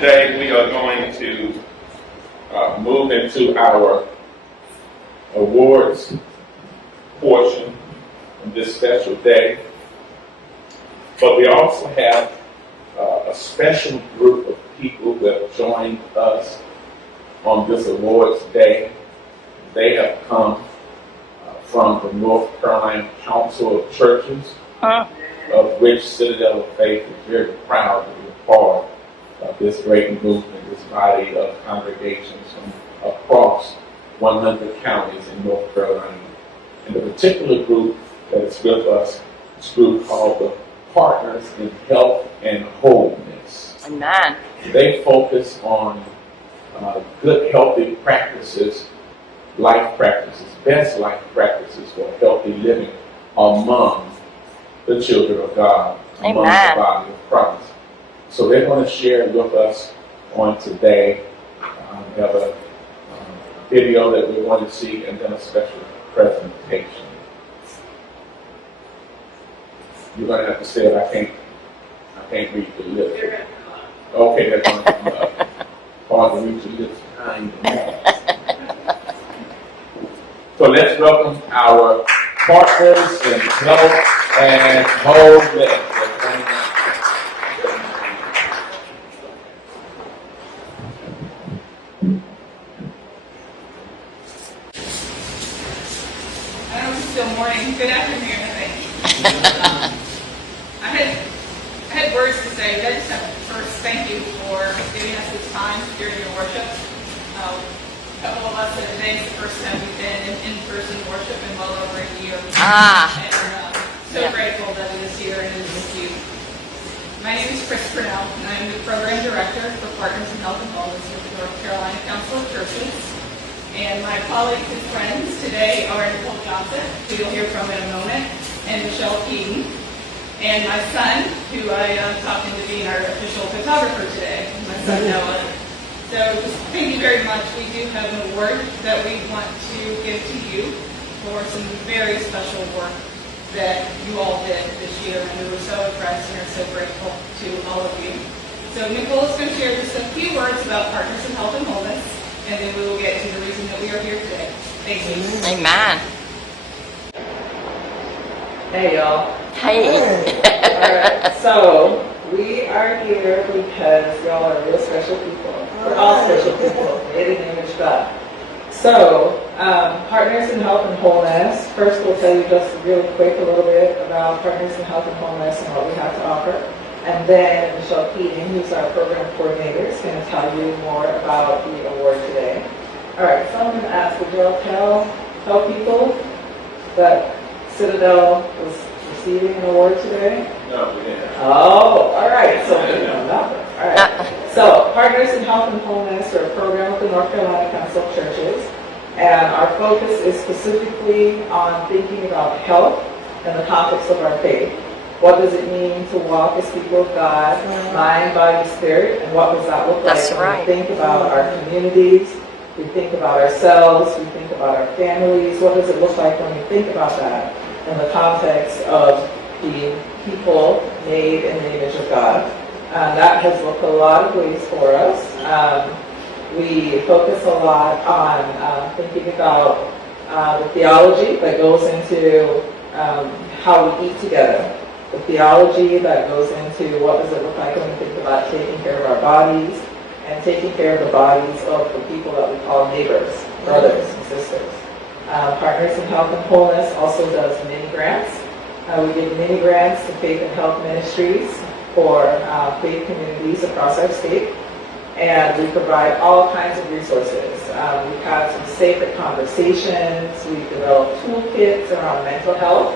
today we are going to move into our awards portion of this special day. But we also have a special group of people who have joined us on this awards day. They have come from the North Carolina Council of Churches, of which Citadel of Faith is very proud to be a part of this great movement, this body of congregations from across 100 counties in North Carolina. And the particular group that is with us is a group called the Partners in Health and Wholeness. Amen. They focus on good, healthy practices, life practices, best life practices for healthy living among the children of God, among the body of Christ. So they're going to share with us on today. We have a video that we're going to see, and then a special presentation. You're going to have to say it. I can't read the lips. Okay, they're going to come up. Hard to read your lips behind the mask. So let's welcome our partners in health and wholeness. Good morning, good afternoon, I think. I had words to say, but I just have to first thank you for giving us this time during your worship. A couple of us said today is the first time we've been in person worship in well over a year. And so grateful that it is here and it is with you. My name is Chris Purnell, and I'm the Program Director for Partners in Health and Wellness with the North Carolina Council of Churches. And my colleagues and friends today are Untitled Chapter, who you'll hear from in a moment, and Michelle Keaton, and my son, who I am talking to being our official photographer today, my son Noah. So thank you very much. We do have an award that we want to give to you for some very special work that you all did this year, and we were so impressed and are so grateful to all of you. So Nicole is going to share just a few words about Partners in Health and Wholeness, and then we will get to the reason that we are here today. Thank you. Amen. Hey, y'all. Hey. All right. So we are here because y'all are real special people. We're all special people, made in the image of God. So, Partners in Health and Wholeness. First, we'll tell you just really quick a little bit about Partners in Health and Wholeness and what we have to offer. And then Michelle Keating, who's our program coordinator, is going to tell you more about the award today. All right, so I'm going to ask, would you all tell people that Citadel was receiving an award today? No, we didn't. Oh, all right. So, all right. So, Partners in Health and Wholeness are a program with the North Carolina Council of Churches, and our focus is specifically on thinking about health in the context of our faith. What does it mean to walk as people of God, mind, body, spirit, and what does that look like when we think about our communities, we think about ourselves, we think about our families? What does it look like when we think about that in the context of being people made in the image of God? That has looked a lot of ways for us. We focus a lot on thinking about the theology that goes into how we eat together. The theology that goes into what does it look like when we think about taking care of our bodies and taking care of the bodies of the people that we call neighbors, brothers and sisters. Partners in Health and Wholeness also does mini grants. We give mini grants to faith and health ministries for faith communities across our state. And we provide all kinds of resources. We've had some sacred conversations. We've developed toolkits around mental health.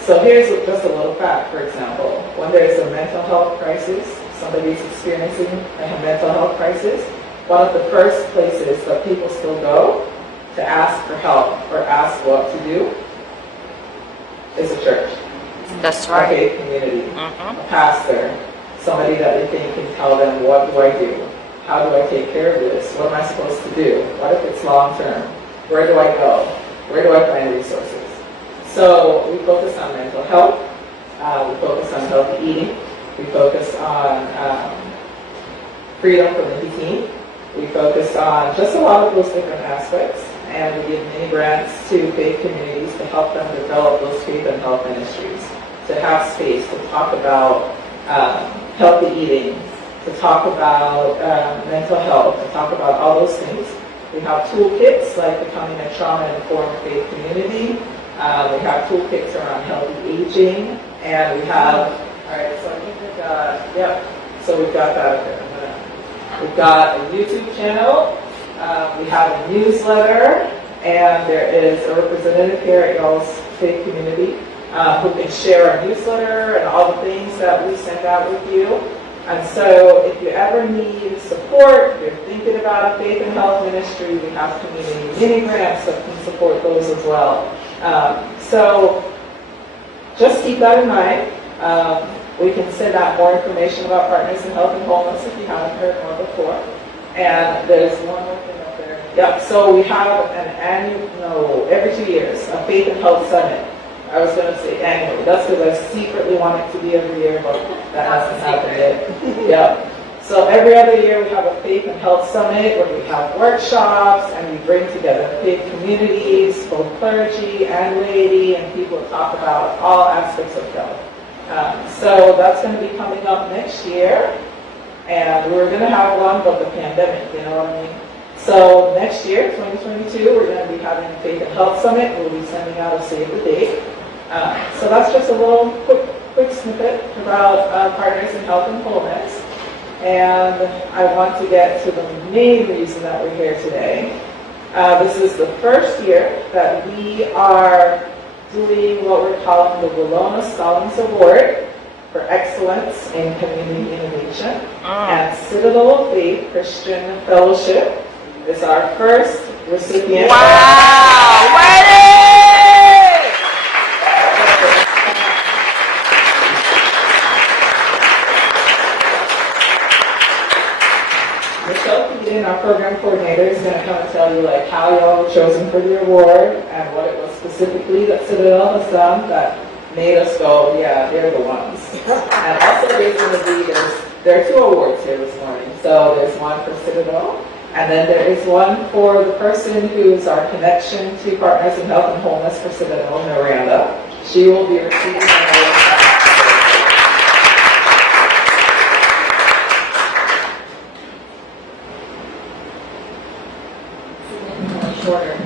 So here's just a little fact, for example. When there's a mental health crisis, somebody's experiencing a mental health crisis, one of the first places that people still go to ask for help or ask what to do is a church. That's right. A faith community, a pastor, somebody that they think can tell them, what do I do? How do I take care of this? What am I supposed to do? What if it's long term? Where do I go? Where do I find resources? So we focus on mental health, we focus on healthy eating, we focus on freedom from nicotine. We focus on just a lot of those different aspects, and we give many grants to faith communities to help them develop those faith and health ministries, to have space to talk about healthy eating, to talk about mental health, to talk about all those things. We have toolkits like becoming a trauma-informed faith community. We have toolkits around healthy aging, and we have, all right, so I think we've got, yep, so we've got that there. We've got a YouTube channel, we have a newsletter, and there is a representative here at y'all's faith community who can share our newsletter and all the things that we send out with you. And so if you ever need support, if you're thinking about a faith and health ministry, we have community mini grants that can support those as well. So just keep that in mind. We can send out more information about Partners in Health and Wholeness if you haven't heard more before. And there's one more thing up there. Yep, so we have an every 2 years, a Faith and Health Summit. I was going to say annually. That's because I secretly want it to be every year, but that hasn't happened yet. Yep. So every other year we have a Faith and Health Summit where we have workshops and we bring together faith communities, both clergy and laity, and people talk about all aspects of health. So that's going to be coming up next year, and we were going to have one, but the pandemic, you know what I mean? So next year, 2022, we're going to be having a Faith and Health Summit. We'll be sending out a save the date. So that's just a little quick snippet about Partners in Health and Wholeness. And I want to get to the main reason that we're here today. This is the first year that we are doing what we're calling the Willona Stallings Award for Excellence in Community Innovation. And Citadel of Faith Christian Fellowship is our first recipient. Wow! Ready! Michelle Keaton, our program coordinator, is going to come and tell you like how y'all were chosen for the award and what it was specifically that Citadel has done that made us go, yeah, they're the ones. And also there's going to be, there are 2 awards here this morning. So there's one for Citadel, and then there is one for the person who's our connection to Partners in Health and Wholeness for Citadel, Miranda. She will be receiving an award. Shorter.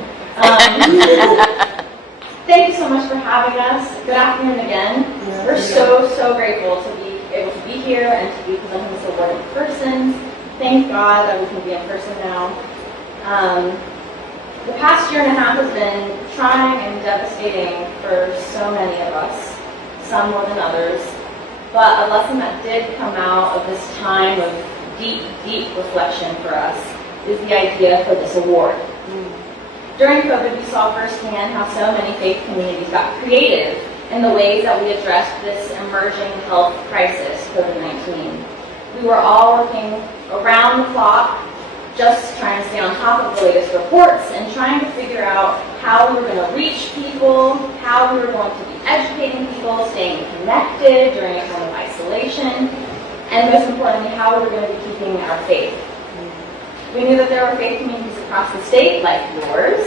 Thank you so much for having us. Good afternoon again. We're so grateful to be able to be here and to be presenting this award in person. Thank God that we can be in person now. The past year and a half has been trying and devastating for so many of us, some more than others. But a lesson that did come out of this time of deep reflection for us is the idea for this award. During COVID, we saw firsthand how so many faith communities got creative in the ways that we addressed this emerging health crisis, COVID-19. We were all working around the clock, just trying to stay on top of the latest reports and trying to figure out how we were going to reach people, how we were going to be educating people, staying connected during a time of isolation, and most importantly, how we were going to be keeping our faith. We knew that there were faith communities across the state, like yours,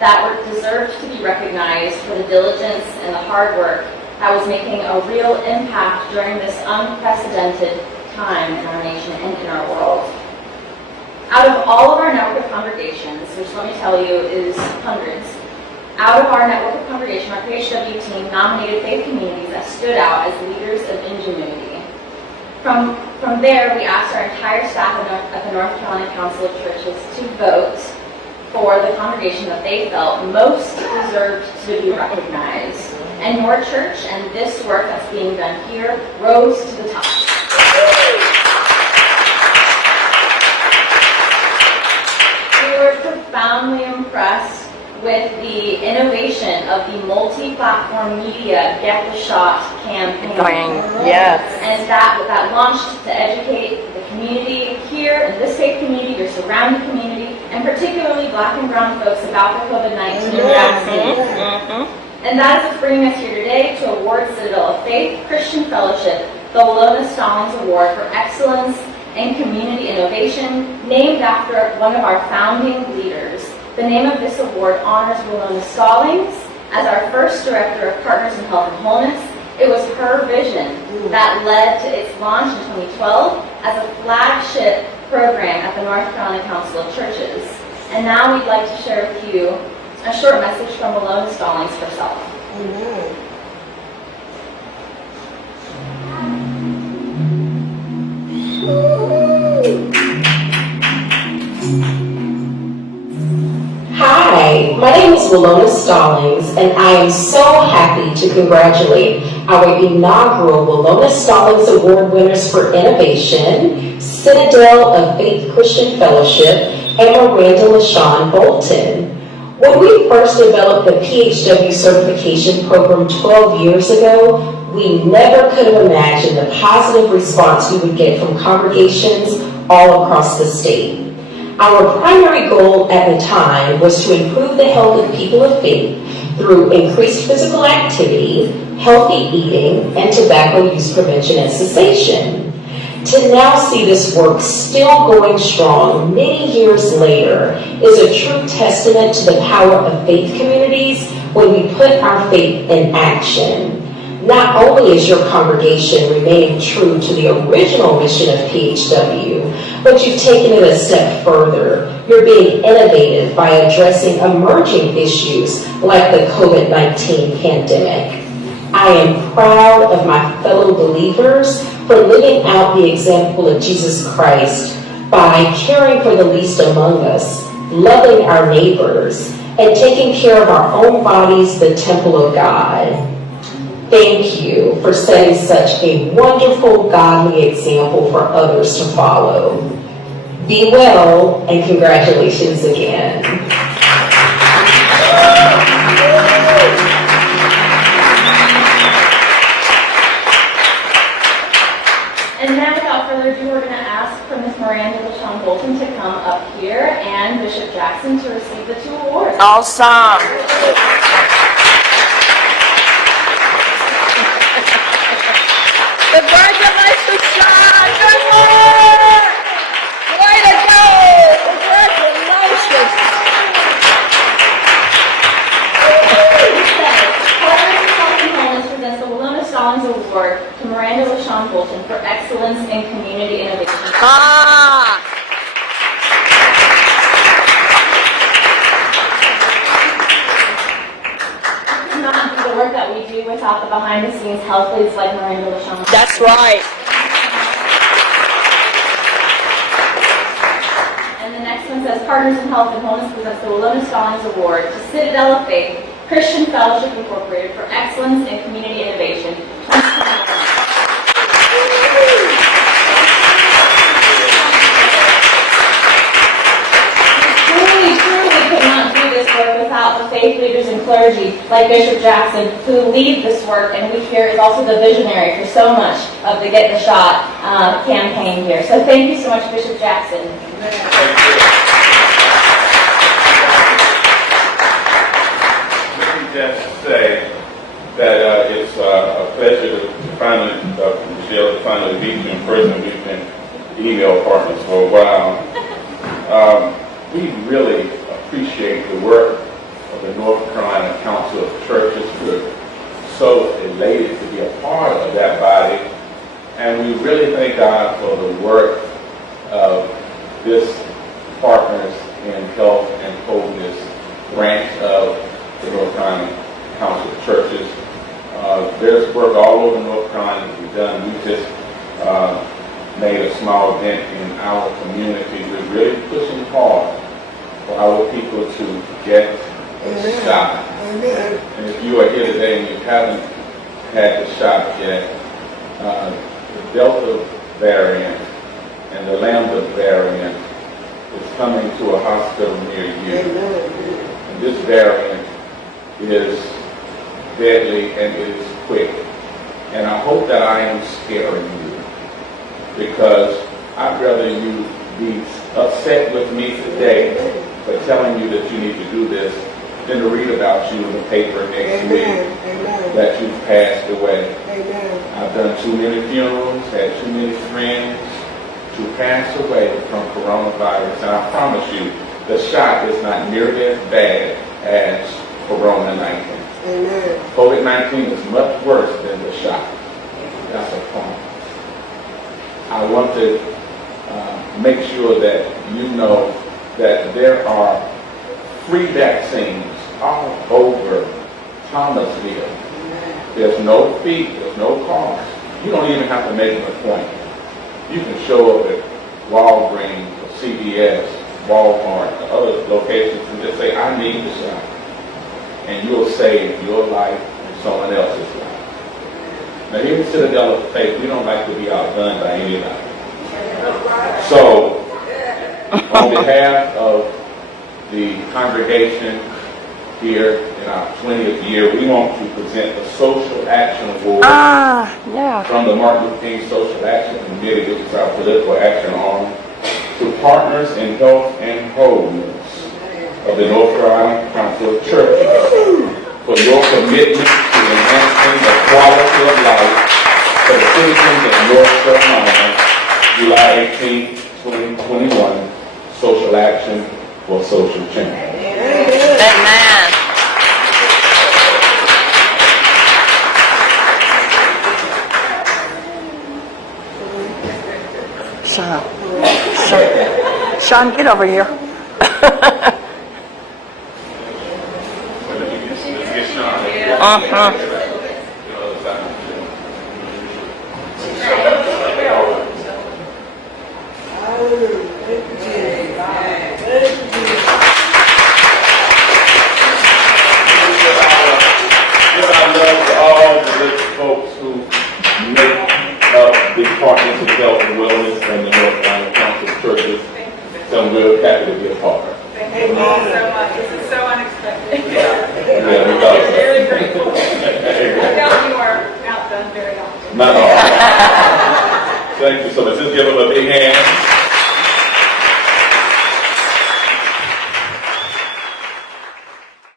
that deserved to be recognized for the diligence and the hard work that was making a real impact during this unprecedented time in our nation and in our world. Out of all of our network of congregations, which let me tell you is hundreds, out of our network of congregation, our PHW team nominated faith communities that stood out as leaders of ingenuity. From there, we asked our entire staff at the North Carolina Council of Churches to vote for the congregation that they felt most deserved to be recognized. And your church and this work that's being done here rose to the top. We were profoundly impressed with the innovation of the multi-platform media Get the Shot campaign. Yes. And that launched to educate the community here, in this faith community, your surrounding community, and particularly Black and brown folks about the COVID-19 vaccine. And that is what's bringing us here today to award Citadel of Faith Christian Fellowship the Willona Stallings Award for Excellence and Community Innovation, named after one of our founding leaders. The name of this award honors Willona Stallings as our first Director of Partners in Health and Wholeness. It was her vision that led to its launch in 2012 as a flagship program at the North Carolina Council of Churches. And now we'd like to share with you a short message from Willona Stallings herself. Amen. Hi, my name is Willona Stallings, and I am so happy to congratulate our inaugural Willona Stallings Award winners for Innovation, Citadel of Faith Christian Fellowship, and Miranda Lashion Bolton. When we first developed the PHW certification program 12 years ago, we never could have imagined the positive response we would get from congregations all across the state. Our primary goal at the time was to improve the health of people of faith through increased physical activity, healthy eating, and tobacco use prevention and cessation. To now see this work still going strong many years later is a true testament to the power of faith communities when we put our faith in action. Not only is your congregation remaining true to the original mission of PHW, but you've taken it a step further. You're being innovative by addressing emerging issues like the COVID-19 pandemic. I am proud of my fellow believers for living out the example of Jesus Christ by caring for the least among us, loving our neighbors, and taking care of our own bodies, the temple of God. Thank you for setting such a wonderful, godly example for others to follow. Be well, and congratulations again. And now, without further ado, we're going to ask for Ms. Miranda Lashion Bolton to come up here and Bishop Jackson to receive the 2 awards. Awesome. Congratulations, Sean. Good work. Way to go. Congratulations. Partners in Health and Wholeness presents the Willona Stallings Award to Miranda Lashion Bolton for excellence in community innovation. We could not do the work that we do without the behind-the-scenes health leads like Miranda Lashion. That's right. And the next one says, Partners in Health and Wholeness presents the Willona Stallings Award to Citadel of Faith Christian Fellowship Incorporated for excellence in community innovation. Truly could not do this work without the faith leaders and clergy like Bishop Jackson, who lead this work and who here is also the visionary for so much of the Get the Shot campaign here. So thank you so much, Bishop Jackson. Let me just say that it's a pleasure to finally, Michelle, to finally meet you in person. We've been email partners for a while. We really appreciate the work of the North Carolina Council of Churches. We're so elated to be a part of that body, and we really thank God for the work of this Partners in Health and Wholeness branch of the North Carolina Council of Churches. There's work all over North Carolina to be done. We just made a small dent in our community. We're really pushing hard for our people to get a shot. And if you are here today and you haven't had the shot yet, the Delta variant and the Lambda variant is coming to a hospital near you. And this variant is deadly and it is quick. And I hope that I am scaring you, because I'd rather you be upset with me today for telling you that you need to do this than to read about you in the paper next week that you've passed away. I've done too many funerals, had too many friends, to pass away from coronavirus. And I promise you, the shot is not nearly as bad as Corona-19. COVID-19 is much worse than the shot. That's a point. I want to make sure that you know that there are free vaccines all over Thomasville. There's no fee, there's no cost. You don't even have to make an appointment. You can show up at Walgreens or CVS, Walmart, or other locations and just say, I need the shot. And you'll save your life and someone else's life. Now here in Citadel of Faith, we don't like to be outdone by anybody. So, on behalf of the congregation here in our 20th year, we want to present the Social Action Award from the Martin Luther King Social Action Committee, which is our political action arm, to partners in health and wholeness of the North Carolina Council of Churches for your commitment to enhancing the quality of life for the citizens of North Carolina, July 18, 2021, Social Action for Social Change. Amen. Sean, get over here. Partners of Health and Wellness and the North Carolina Council of Churches. So I'm really happy to be a partner. Thank you all so much. This is so unexpected. Yeah, we got it. Very grateful. I know you are outdone very often. Not all. Thank you so much. Just give them a big hand.